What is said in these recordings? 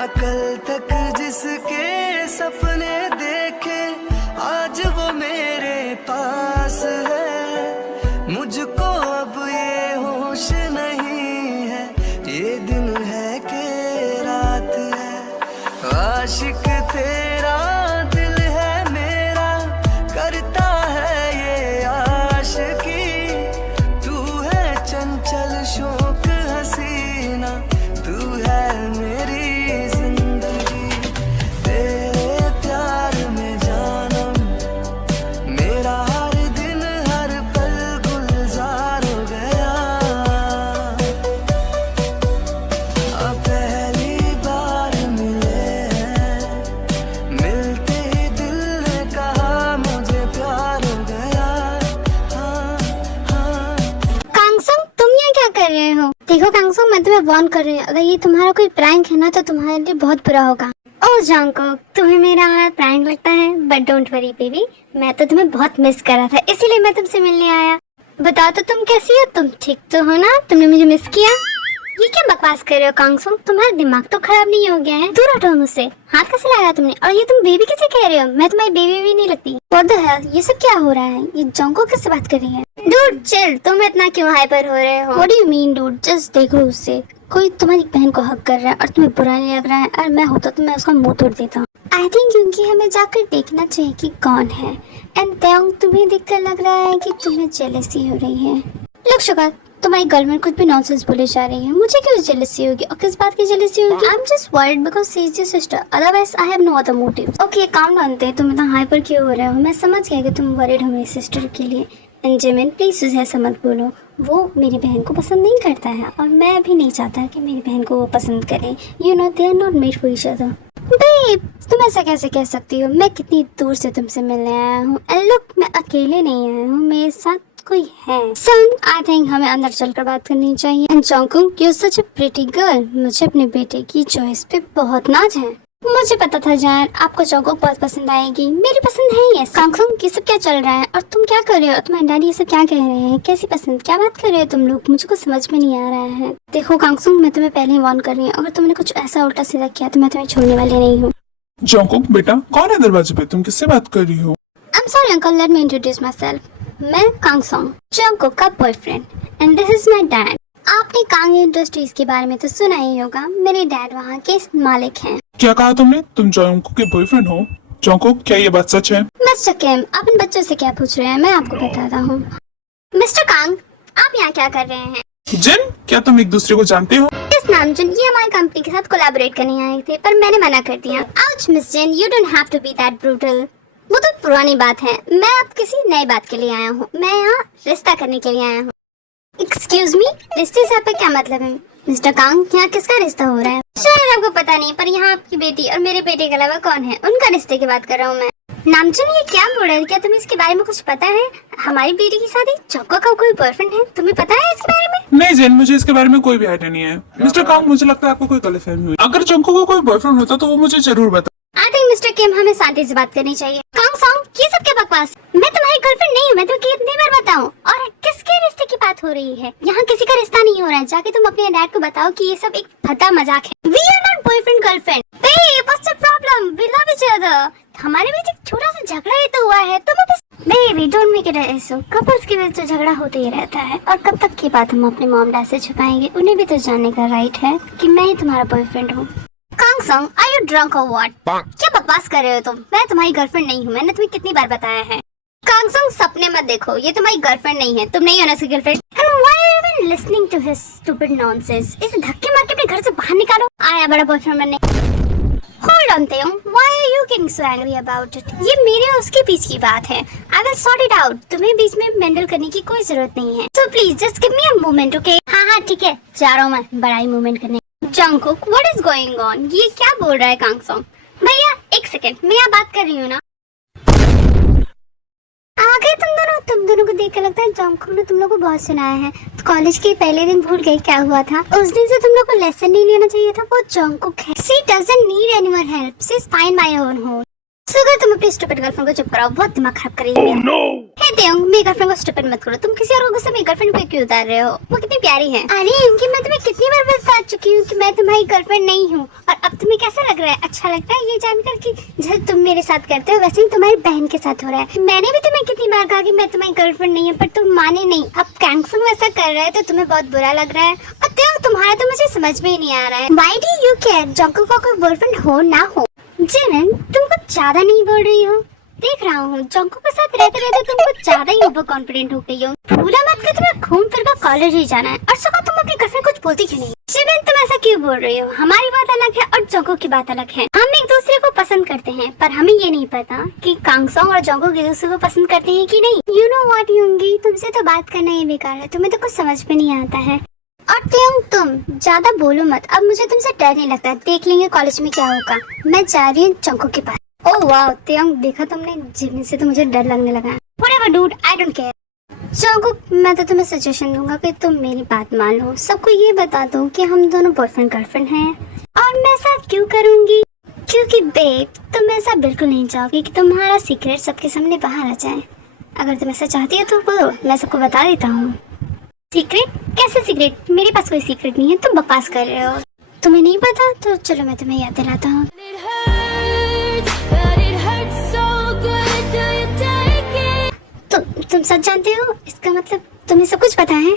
कल तक जिसके सपने देखे आज वो मेरे पास है। मुझको अब ये होश नहीं है, ये दिन है कि रात है। आशिक तेरा दिल है मेरा, करता है ये आशिकी। तू है चंचल शौक हसीना, तू है मेरी जिंदगी। तेरे प्यार में जानम मेरा हर दिन हर पल गुलजार हो गया। अब पहली बार मिले हैं, मिलते ही दिल ने कहा मुझे प्यार हो गया। हाँ हाँ। कांगसुंग, तुम यहाँ क्या कर रहे हो? देखो कांगसुंग, मैं तुम्हें वार्न कर रही हूँ, अगर ये तुम्हारा कोई प्रैंक है ना तो तुम्हारे लिए बहुत बुरा होगा। ओह जंगकुक, तुम्हें मेरा प्रैंक लगता है, बट डोंट वरी बेबी, मैं तो तुम्हें बहुत मिस कर रहा था, इसीलिए मैं तुमसे मिलने आया। बताओ तो तुम कैसी हो? तुम ठीक तो हो ना? तुमने मुझे मिस किया? ये क्या बकवास कर रहे हो कांगसुंग? तुम्हारा दिमाग तो खराब नहीं हो गया है? दूर हटो मुझसे, हाथ कैसे लगाया तुमने? और ये तुम बेबी कैसे कह रहे हो? मैं तुम्हारी बेबी भी नहीं लगती। What the hell? ये सब क्या हो रहा है? ये जंगकुक किससे बात कर रही है? डूड चिल, तुम इतना क्यों हाइपर हो रहे हो? What do you mean dude? Just देखो उससे, कोई तुम्हारी बहन को हक कर रहा है और तुम्हें बुरा नहीं लग रहा है, और मैं होता तो मैं उसका मुंह तोड़ देता। आई थिंक क्योंकि हमें जाकर देखना चाहिए कि कौन है। एंड तेंग, तुम्हें देखकर लग रहा है कि तुम्हें जेलसी हो रही है। लुक शुगर, तुम्हारी गर्लफ्रेंड कुछ भी नॉनसेंस बोले जा रही है, मुझे क्यों जेलसी होगी और किस बात की जेलसी होगी? I am just worried because she is your sister, otherwise I have no other motive. Okay calm down, तुम इतना हाइपर क्यों हो रहे हो? मैं समझ गया कि तुम वरीड हो मेरी सिस्टर के लिए। एंजेमिन प्लीज उसे ऐसा मत बोलो, वो मेरी बहन को पसंद नहीं करता है और मैं भी नहीं चाहता कि मेरी बहन को वो पसंद करे। You know they are not made for each other. Babe, तुम ऐसा कैसे कह सकती हो? मैं कितनी दूर से तुमसे मिलने आया हूँ। एंड लुक, मैं अकेले नहीं आया हूँ, मेरे साथ कोई है। सन, आई थिंक हमें अंदर चलकर बात करनी चाहिए। And Jungkook, you such a pretty girl. मुझे अपने बेटे की चॉइस पे बहुत नाज है। मुझे पता था जान, आपको जंगकुक बहुत पसंद आएगी, मेरी पसंद है ये। कांगसुंग, ये सब क्या चल रहा है और तुम क्या कर रहे हो? तुम्हारे डैडी ये सब क्या कह रहे हैं? कैसी पसंद, क्या बात कर रहे हो तुम लोग? मुझे कुछ समझ में नहीं आ रहा है। देखो कांगसुंग, मैं तुम्हें पहले ही वार्न कर रही हूँ, अगर तुमने कुछ ऐसा उल्टा सीधा किया तो मैं तुम्हें छोड़ने वाली नहीं हूँ। जंगकुक बेटा, कौन है दरवाजे पे? तुम किससे बात कर रही हो? I am sorry uncle, let me introduce my self. मैं कांगसुंग, जंगकुक का boyfriend, and this is my dad. आपने कांग इंडस्ट्रीज के बारे में तो सुना ही होगा, मेरे डैड वहाँ के मालिक हैं। क्या कहा तुमने? तुम जंगकुक के बॉयफ्रेंड हो? जंगकुक, क्या ये बात सच है? मिस्टर किम, आप इन बच्चों से क्या पूछ रहे हैं? मैं आपको बताता हूँ। मिस्टर कांग, आप यहाँ क्या कर रहे हैं? जिन, क्या तुम एक दूसरे को जानते हो? इस नाम जिन, ये हमारी कंपनी के साथ कोलैबोरेट करने आए थे, पर मैंने मना कर दिया। Ouch miss Jin, you don't have to be that brutal. वो तो पुरानी बात है, मैं अब किसी नई बात के लिए आया हूँ। मैं यहाँ रिश्ता करने के लिए आया हूँ। एक्सक्यूज मी, रिश्ते से आपका क्या मतलब है? मिस्टर कांग, यहाँ किसका रिश्ता हो रहा है? शायद आपको पता नहीं, पर यहाँ आपकी बेटी और मेरे बेटे के अलावा कौन है, उनका रिश्ते की बात कर रहा हूँ मैं। नामचुन, ये क्या बोल रहे हैं? क्या तुम्हें इसके बारे में कुछ पता है? हमारी बेटी की शादी जंगकुक का कोई बॉयफ्रेंड है, तुम्हें पता है इसके बारे में? नहीं जिन, मुझे इसके बारे में कोई भी आइडिया नहीं है। मिस्टर कांग, मुझे लगता है आपको कोई गलतफहमी हुई। अगर जंगकुक का कोई बॉयफ्रेंड होता तो वो मुझे जरूर बता। आई थिंक मिस्टर किम, हमें शांति से बात करनी चाहिए। कांगसुंग, ये सब क्या बकवास? मैं तुम्हारी गर्लफ्रेंड नहीं हूँ, मैं तुम्हें कितनी बार बताऊँ? और किसके रिश्ते की बात हो रही है? यहाँ किसी का रिश्ता नहीं हो रहा है। जाके तुम अपने डैड को बताओ कि ये सब एक फटा मजाक है। We are not boyfriend girlfriend. Babe, what's the problem? We love each other. हमारे बीच एक छोटा सा झगड़ा ही तो हुआ है, तुम्हें बस। बेबी डोंट मेक इट ऐसे। कपल्स के बीच तो झगड़ा होते ही रहता है, और कब तक की बात हम अपने मॉम डैड से छुपाएंगे? उन्हें भी तो जानने का राइट है कि मैं ही तुम्हारा बॉयफ्रेंड हूँ। कांगसुंग, आर यू ड्रंक और व्हाट? क्या बकवास कर रहे हो तुम? मैं तुम्हारी गर्लफ्रेंड नहीं हूँ, मैंने तुम्हें कितनी बार बताया है। कांगसुंग, सपने मत देखो, ये तुम्हारी गर्लफ्रेंड नहीं है, तुम नहीं हो ना उसकी girlfriend. And why are you even listening to his stupid nonsense? इसे धक्के मार के अपने घर से बाहर निकालो। आया बड़ा बॉयफ्रेंड बनने। Hold on Taeyang, why are you getting so angry about it? ये मेरे और उसके बीच की बात है। I will sort it out. तुम्हें बीच में मेंडल करने की कोई जरूरत नहीं है। So please just give me a moment, okay? हाँ ठीक है, जा रहा हूँ मैं बड़ा ही मूवमेंट करने। Jungkook, what is going on? ये क्या बोल रहा है कांगसुंग? भैया एक सेकंड, मैं यहाँ बात कर रही हूँ ना। आ गए तुम दोनों को देख कर लगता है जंगकुक ने तुम लोग को बहुत सुनाया है। तो कॉलेज के पहले दिन भूल गए क्या हुआ था? उस दिन से तुम लोग को लेसन नहीं लेना चाहिए था। वो जंगकुक है, she doesn't need anyone help, she is fine bye her own. Sugar तुम अपनी स्टूपिड गर्लफ्रेंड को चुप कराओ, बहुत दिमाग खराब कर रही है। हे तेयंग, मेरी गर्लफ्रेंड को स्टूपिड मत करो। तुम किसी और को गुस्से में गर्लफ्रेंड पे क्यों उतार रहे हो? वो कितनी प्यारी है। अरे इनकी मैं तुम्हें कितनी बार बता चुकी हूँ कि मैं तुम्हारी गर्लफ्रेंड नहीं हूँ। और अब तुम्हें कैसा लग रहा है? अच्छा लगता है ये जानकर कि जैसे तुम मेरे साथ करते हो वैसे ही तुम्हारी बहन के साथ हो रहा है। मैंने भी तुम्हें कितनी बार कहा कि मैं तुम्हारी गर्लफ्रेंड नहीं है, पर तुम माने नहीं। अब कैंगसंग वैसा कर रहा है तो तुम्हें बहुत बुरा लग रहा है। और तेयंग, तुम्हारा तो मुझे समझ में ही नहीं आ रहा है। Why do you care Jungkook का कोई बॉयफ्रेंड हो ना हो? जिमिन, तुम कुछ ज्यादा नहीं बोल रही हो? देख रहा हूँ जंगकुक के साथ रहते रहते तुम कुछ ज्यादा ही ओवर कॉन्फिडेंट हो गई हो। भूला मत कि तुम्हें घूम फिर कर कॉलेज ही जाना है। और सुबह तुम अपनी गर्लफ्रेंड कुछ बोलती क्यों नहीं? जिमिन, तुम ऐसा क्यों बोल रही हो? हमारी बात अलग है और जंगकुक की बात अलग है। हम एक दूसरे को पसंद करते हैं, पर हमें ये नहीं पता कि कांगसोंग और जंगकुक एक दूसरे को पसंद करते हैं कि नहीं। यू नो व्हाट यूंगी, तुमसे तो बात करना ही बेकार है। तुम्हें तो कुछ समझ में नहीं आता है। और तुम ज्यादा बोलो मत। अब मुझे तुमसे डर नहीं लगता। देख लेंगे कॉलेज में क्या होगा। मैं जा रही हूँ जंगकुक के पास। ओह वाओ तेयंग, देखा तुमने? जिमिन से तो मुझे डर लगने लगा। Whatever dude, I don't care. Jungkook, मैं तो तुम्हें सजेशन दूंगा कि तुम मेरी बात मान लो। सबको ये बता दो कि हम दोनों बॉयफ्रेंड गर्लफ्रेंड हैं। और मैं ऐसा क्यों करूंगी? क्योंकि बेब, तुम ऐसा बिल्कुल नहीं चाहोगी कि तुम्हारा सीक्रेट सबके सामने बाहर आ जाए। अगर तुम ऐसा चाहती हो तो बोलो, मैं सबको बता देता हूँ। सीक्रेट? कैसे सीक्रेट? मेरे पास कोई सीक्रेट नहीं है। तुम बकवास कर रहे हो। तुम्हें नहीं पता? तो चलो मैं तुम्हें याद दिलाता हूँ। तुम सच जानते हो? इसका मतलब तुम्हें सब कुछ पता है,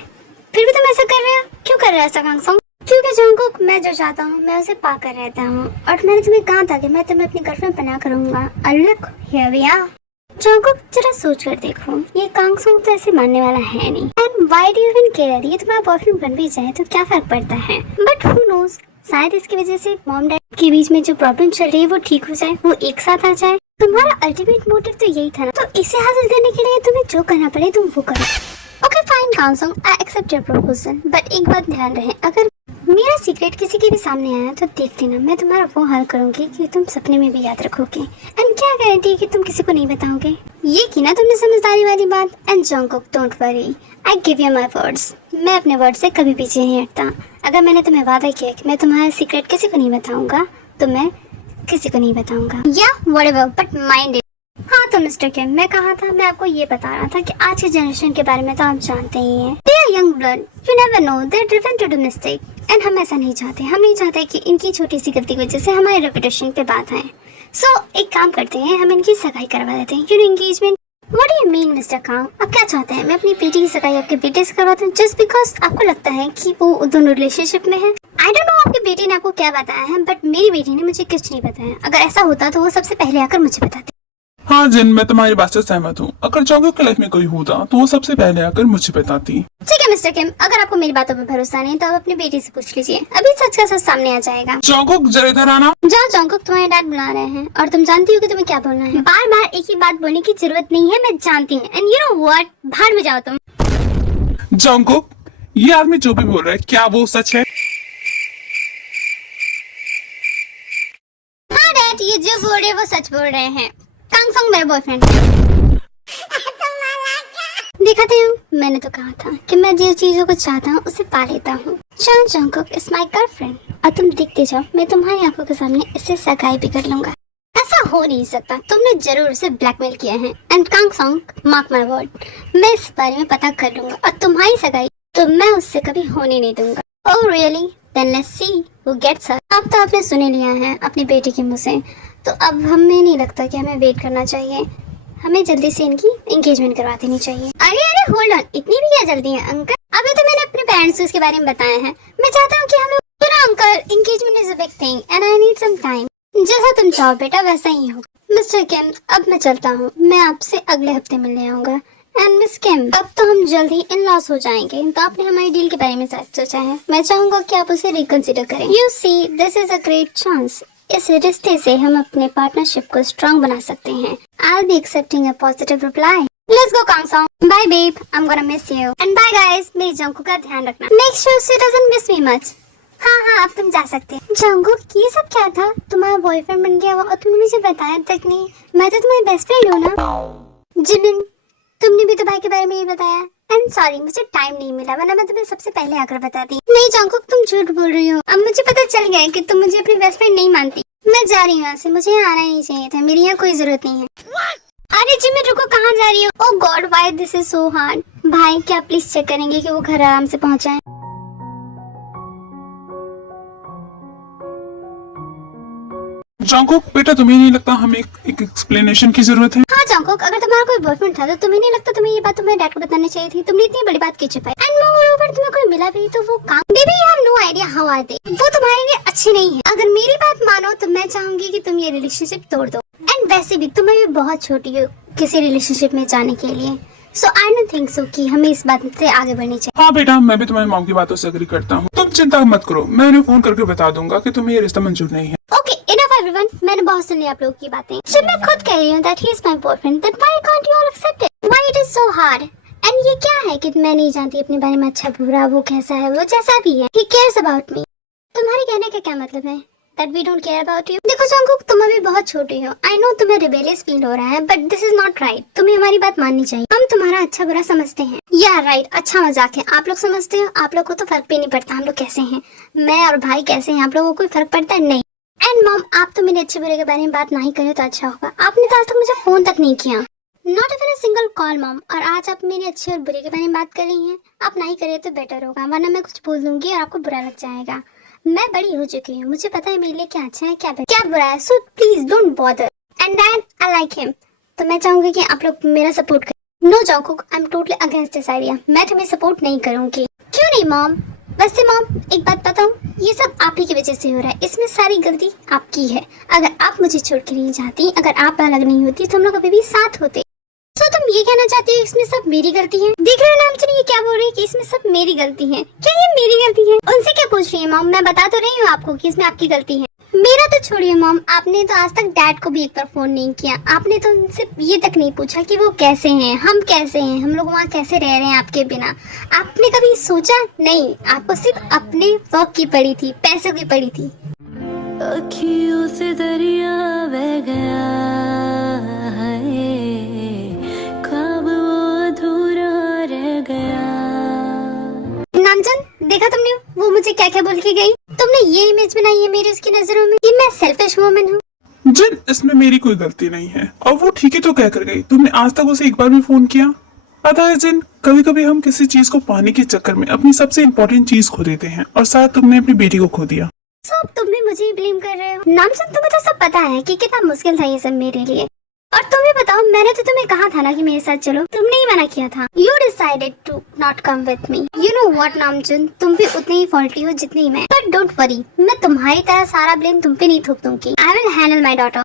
फिर भी तुम ऐसा कर रहे हो। क्यों कर रहे हो ऐसा कांगसोंग? क्योंकि जंगकुक, मैं जो चाहता हूँ मैं उसे पाकर रहता हूँ। और मैंने तुम्हें कहा था कि मैं तुम्हें अपनी गर्लफ्रेंड बना करूंगा। और look here we are. Jungkook, जरा सोच कर देखो, ये कांगसोंग तो ऐसे मानने वाला है नहीं। And why do you even care? ये तुम्हारा बॉयफ्रेंड बन भी जाए तो क्या फर्क पड़ता है? बट हु नोज, शायद इसकी वजह से मॉम डैड के बीच में जो प्रॉब्लम चल रही है वो ठीक हो जाए, वो एक साथ आ जाए। तुम्हारा अल्टीमेट मोटिव तो यही था ना, तो इसे हासिल करने के लिए तुम्हें जो करना पड़े तुम वो करो। Okay fine Kangsong, I accept your proposal. But एक बात ध्यान रहे, अगर मेरा सीक्रेट किसी के भी सामने आया तो देख लेना, मैं तुम्हारा वो हाल करूंगी कि तुम सपने में भी याद रखोगे। एंड क्या गारंटी कि तुम किसी को नहीं बताओगे? ये की ना तुमने समझदारी वाली बात। And Jungkook, don't worry, I give you my words. मैं अपने वर्ड से कभी पीछे नहीं हटता। अगर मैंने तुम्हें वादा किया कि मैं तुम्हारा सीक्रेट किसी को नहीं बताऊंगा तो मैं किसी को नहीं बताऊंगा। या व्हाटएवर, बट माइंड इट। हाँ तो मिस्टर किम, मैं कहा था, मैं आपको ये बता रहा था कि आज के जनरेशन के बारे में तो आप जानते ही हैं। They are young blood, you never know, they are driven to do mistake. And हम ऐसा नहीं चाहते। हम नहीं चाहते कि इनकी छोटी सी गलती की वजह से हमारे रेपुटेशन पे बात आए। सो एक काम करते हैं, हम इनकी सगाई करवा देते हैं। You know engagement. What do you mean mister Kang? आप क्या चाहते हैं मैं अपनी बेटी की सगाई आपके बेटे से करवा दूं जस्ट बिकॉज आपको लगता है कि वो दोनों रिलेशनशिप में है? आई डोंट नो आपकी बेटी ने आपको क्या बताया है, बट मेरी बेटी ने मुझे कुछ नहीं बताया। अगर ऐसा होता तो वो सबसे पहले आकर मुझे बताती। हाँ जिन, मैं तुम्हारी बात से सहमत हूँ। अगर जंगकुक की लाइफ में कोई होता तो वो सबसे पहले आकर मुझे बताती। ठीक है मिस्टर किम, अगर आपको मेरी बातों पर भरोसा नहीं तो आप अपनी बेटी से पूछ लीजिए। अभी सच का सच सामने आ जाएगा। जंगकुक, जरा इधर आना। जाओ जंगकुक, तुम्हारे डैड बुला रहे हैं और तुम जानती हो कि तुम्हें क्या बोलना है। बार बार एक ही बात बोलने की जरूरत नहीं है, मैं जानती हूँ। एंड यू नो व्हाट, बाहर में जाओ तुम। जंगकुक, ये आदमी जो भी बोल रहा है क्या वो सच है? हाँ डैड, ये जो बोल रहे हैं वो सच बोल रहे हैं। कांगसोंग मेरा बॉयफ्रेंड। दिखाते हूँ, मैंने तो कहा था कि मैं जिन चीजों को चाहता हूँ उसे पा लेता हूँ। चांग जंगकुक इज माय गर्लफ्रेंड और तुम देखते जाओ, मैं तुम्हारी आंखों के सामने इससे सगाई भी कर लूंगा। ऐसा हो नहीं सकता, तुमने जरूर उसे ब्लैकमेल किया है। एंड कांगसोंग, मार्क माय वर्ड, मैं इस बारे में पता कर लूंगा और तुम्हारी सगाई तो मैं उससे कभी होने नहीं दूंगा। Oh really? Then let's see who gets her. अब तो आपने सुने लिया है अपनी बेटी के मुंह से, तो अब हमें नहीं लगता कि हमें वेट करना चाहिए। हमें जल्दी से इनकी एंगेजमेंट करवा देनी चाहिए। अरे होल्ड ऑन, इतनी भी क्या जल्दी है अंकल? अभी तो मैंने अपने पेरेंट्स को इसके बारे में बताया है। मैं चाहता हूँ कि हम लोग uncle, engagement is a big thing and I need some time. जैसा तुम चाहो बेटा वैसा ही होगा। मिस्टर किम, अब मैं चलता हूँ, मैं आपसे अगले हफ्ते मिलने आऊंगा। एंड मिस किम, अब तो हम जल्द ही इन लॉस हो जाएंगे, तो आपने हमारी डील के बारे में सोचा है। मैं चाहूंगा कि आप उसे रिकंसिडर करें। You see, this is a great chance. इस रिश्ते से हम अपने पार्टनरशिप को स्ट्रॉन्ग बना सकते हैं। I'll be accepting a positive reply. Let's go Kangsong. Bye babe, I'm gonna miss you. And bye guys, मेरी जंगकुक का ध्यान रखना। Make sure she doesn't miss me much. हाँ, अब तुम जा सकते हो। जंगकुक, ये सब क्या था? तुम्हारा बॉयफ्रेंड बन गया और तुमने मुझे बताया तक नहीं। मैं तो तुम्हारी बेस्ट फ्रेंड हूँ ना। जिमिन, तुमने भी तो भाई के बारे में नहीं बताया। एंड सॉरी, मुझे टाइम नहीं मिला, वरना मैं तुम्हें सबसे पहले आकर बताती। नहीं जंगकुक, तुम झूठ बोल रही हो। अब मुझे पता चल गया है कि तुम मुझे अपनी बेस्ट फ्रेंड नहीं मानती। मैं जा रही हूँ यहाँ से, मुझे यहाँ आना ही नहीं चाहिए था, मेरी यहाँ कोई जरूरत नहीं है। अरे जिमिन रुको, कहाँ जा रही हो? Oh God why this is so hard. भाई क्या प्लीज चेक करेंगे कि वो घर आराम से पहुँचाए? जंगकुक बेटा, तुम्हें नहीं लगता हमें एक एक्सप्लेनेशन की जरूरत है? हाँ जंगकुक, अगर तुम्हारा कोई बॉयफ्रेंड था तो तुम्हें नहीं लगता तुम्हें ये बात तुम्हारे डैड को बतानी चाहिए थी? तुमने इतनी बड़ी बात क्यों छुपाई? एंड मोreover तुम्हें कोई मिला भी तो वो काम baby you have no idea how are they, वो तुम्हारे लिए अच्छे नहीं है। अगर मेरी बात मानो तो मैं चाहूंगी कि तुम ये रिलेशनशिप तोड़ दो। एंड वैसे भी तुम अभी बहुत छोटी हो किसी रिलेशनशिप में जाने के लिए, सो आई डोंट थिंक सो कि हमें इस बात से आगे बढ़नी चाहिए। हाँ बेटा, मैं भी तुम्हारी मॉम की बातों से एग्री करता हूँ। तुम चिंता मत करो, मैं उन्हें फोन करके बता दूंगा कि तुम्हें ये रिश्ता मंजूर नहीं है। ओके इनफ एवरीवन, मैंने बहुत सुन लिया आप लोगों की बातें। जब मैं खुद कह रही हूँ that he is my boyfriend, then why can't you all accept it? Why it is so hard? And ये क्या है कि मैं नहीं जानती अपने बारे में अच्छा बुरा, वो कैसा है, वो जैसा भी है, ही केयर्स अबाउट मी। तुम्हारे कहने का क्या मतलब है? That we don't care about you? देखो जंगकुक, तुम अभी बहुत छोटे हो। I know तुम्हें रिबेलियस फील हो रहा है, but this is not right. तुम्हें हमारी बात माननी चाहिए। हम तुम्हारा अच्छा बुरा समझते हैं। Yeah right, अच्छा मजाक है। आप लोग समझते हो, आप लोग को तो फर्क भी नहीं पड़ता हम लोग कैसे हैं। मैं और भाई कैसे हैं, आप लोगों को कोई फर्क पड़ता है? नहीं। एंड मॉम, आप तो मेरे अच्छे बुरे के बारे में बात नहीं करें तो अच्छा होगा। आपने तो आज तक मुझे फोन तक नहीं किया, not even a single call mom, और आज आप मेरे अच्छे और बुरे के बारे में बात कर रही हैं। आप नहीं करें तो बेटर होगा, वरना मैं कुछ बोल दूंगी और आपको बुरा लग जाएगा। मैं बड़ी हो चुकी हूँ, मुझे पता है मेरे लिए क्या अच्छा है क्या बुरा है, so please don't bother. And then I like him, तो मैं चाहूंगी कि आप लोग मेरा सपोर्ट करें। No Jungkook, I am totally against this idea. मैं तुम्हें सपोर्ट नहीं करूंगी। क्यों नहीं मॉम? वैसे मॉम एक बात बताऊं, ये सब आप ही की वजह से हो रहा है, इसमें सारी गलती आपकी है। अगर आप मुझे छोड़ के नहीं जाती, अगर आप अलग नहीं होती तो हम लोग अभी भी साथ होते। तो तुम ये कहना चाहती हो इसमें सब मेरी गलती है? देख रहे हो नामचन, ये क्या बोल रही है कि इसमें सब मेरी गलती है? क्या ये मेरी गलती है? उनसे क्या पूछ रही है मॉम? मैं बता तो रही हूँ आपको कि इसमें आपकी गलती है। मेरा तो छोड़िए मॉम, आपने तो आज तक डैड को भी एक बार फोन नहीं किया। आपने तो उनसे ये तक नहीं पूछा कि वो कैसे हैं, हम कैसे हैं, हम लोग वहाँ कैसे रह रहे हैं आपके बिना। आपने कभी सोचा नहीं? आपको सिर्फ अपने वर्क की पड़ी थी, पैसों की पड़ी थी। अखियों से दरिया बह गया है, ख्वाब वो अधूरा रह गया। नामचन देखा तुमने वो मुझे क्या क्या बोल के गई? तुमने ये इमेज बनाई है मेरी उसकी नजरों में कि मैं सेल्फिश वुमन हूँ। जिन, इसमें मेरी कोई गलती नहीं है, और वो ठीक है तो कह कर गई। तुमने आज तक उसे एक बार भी फोन किया? पता है जिन, कभी कभी हम किसी चीज को पाने के चक्कर में अपनी सबसे इम्पोर्टेंट चीज खो देते हैं, और शायद तुमने अपनी बेटी को खो दिया। सब तुम भी मुझे ही ब्लेम कर रहे हो। नामचन तुम्हें तो सब पता है कि कितना मुश्किल था ये सब मेरे लिए। और तुम ही बताओ, मैंने तो तुम्हें कहा था ना कि मेरे साथ चलो, तुमने ही मना किया था। You decided to not come with me. You know what नामचन, तुम भी उतनी ही फॉल्टी हो जितनी मैं। But don't worry, मैं तुम्हारी तरह सारा ब्लेम तुम पे नहीं थोप दूंगी। I will handle my daughter.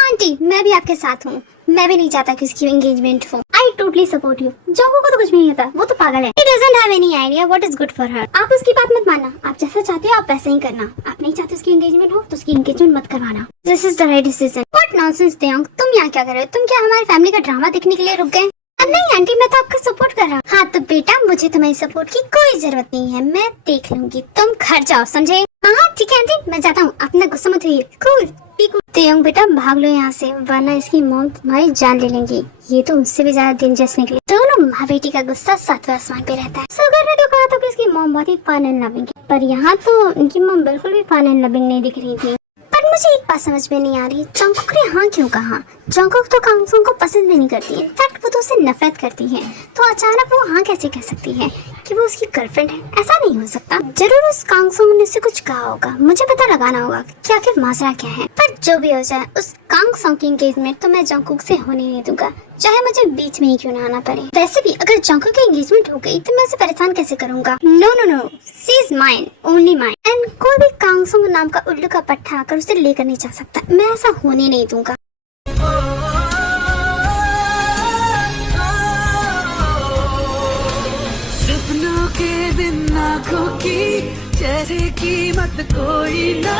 Aunty, मैं भी आपके साथ हूँ। मैं भी नहीं चाहता कि उसकी एंगेजमेंट हो। I totally support you. Jungkook को तो कुछ भी नहीं होता, वो तो पागल है। He doesn't have any idea what is good for her. आप उसकी बात मत मानना, आप जैसा चाहते हो आप वैसा ही करना। आप नहीं चाहते उसकी एंगेजमेंट हो तो उसकी एंगेजमेंट मत करवाना। This is the right decision. What nonsense देयोंग, तुम यहाँ क्या कर रहे हो? तुम क्या हमारी फैमिली का ड्रामा देखने के लिए रुक गए? नहीं आंटी, मैं तो आपका सपोर्ट कर रहा हूँ। हाँ तो बेटा, मुझे तुम्हारी सपोर्ट की कोई जरूरत नहीं है, मैं देख लूंगी। तुम घर जाओ, समझे? हाँ ठीक है आंटी, मैं जाता हूँ, अपना गुस्सा मत होइए। कूल तेयोंग बेटा, भाग लो यहाँ से, वरना इसकी मौत तुम्हारी जान ले लेंगी। ये तो उससे भी ज्यादा डेंजरस निकली। दोनों माँ बेटी का गुस्सा सातवें आसमान पे रहता है। सुगर ने तो कहा था कि इसकी मॉम बहुत ही फन एंड लविंग है, पर यहाँ तो इनकी मॉम बिल्कुल भी फन एंड लविंग नहीं दिख रही थी। पर मुझे एक बात समझ में नहीं आ रही, जंगकुक ने हाँ क्यों कहा? जंगकुक तो कांगसुन को पसंद भी नहीं करती है, इनफैक्ट वो तो उससे नफरत करती है। तो अचानक वो हाँ कैसे कह सकती है कि वो उसकी गर्लफ्रेंड है? ऐसा नहीं हो सकता। जरूर उस कांगसुन ने उससे कुछ कहा होगा, मुझे पता लगाना होगा कि आखिर माजरा क्या है। पर जो भी हो जाए, उस कांगसुन की एंगेजमेंट तो मैं जंगकुक से होने नहीं दूंगा, चाहे मुझे बीच में ही क्यों ना आना पड़े। वैसे भी अगर जंगकुक की एंगेजमेंट हो गई तो मैं उसे परेशान कैसे करूंगा? No no no, she is mine, only mine. And कोई भी कांगसुन नाम का उल्लू का पट्टा आकर उसे लेकर नहीं जा सकता। मैं ऐसा होने नहीं दूंगा। सपनों के बिन आँखों की चेहरे की मत कोई ना